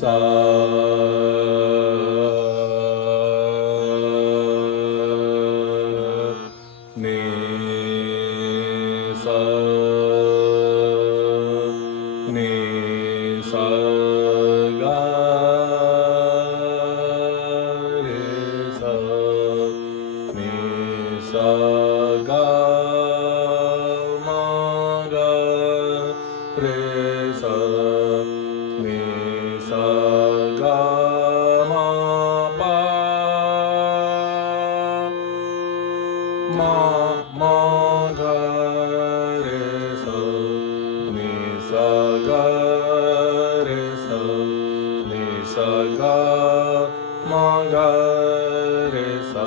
सा नि सा नि सा गा रे सा नि सा गा मा गा रे सा नि सा गा मा पा मा मा गा रे सा नि सा गा रे सा नि सा गा मा गा रे सा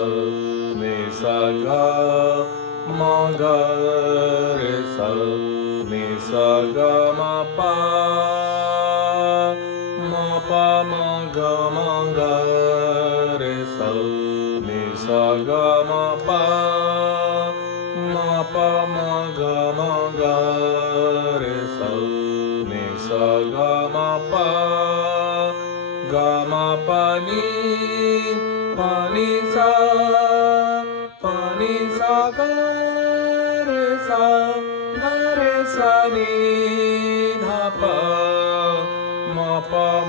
नि सा गा मा गा रे सा नि सा गा मा पा मा गा रे सा नि सा गा मा पा गा रे सा नि सा गा मा पा गा मा पा नि सा गा रे सा नि धा पा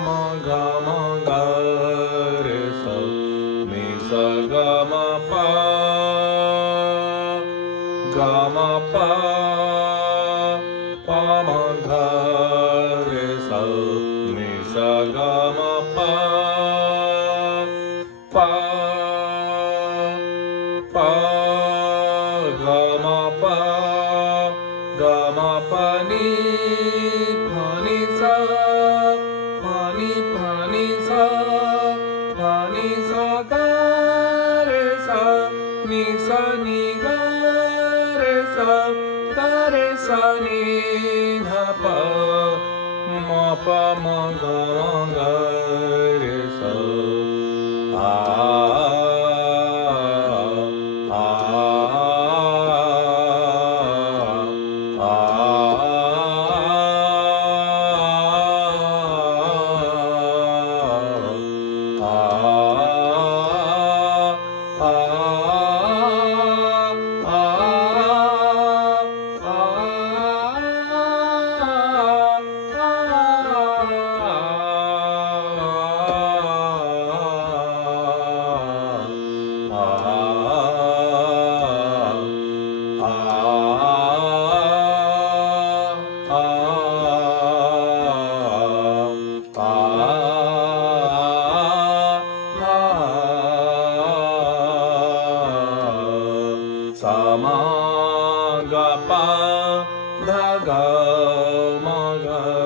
मा गा रे सा नि सा गा मा पा मा गा रे सा नि सा गा मा पा गा मा पा नि सा गा रे सा नि गा रे सा नि धा पा मा गा रे सा सा मा गा पा धा गा मा गा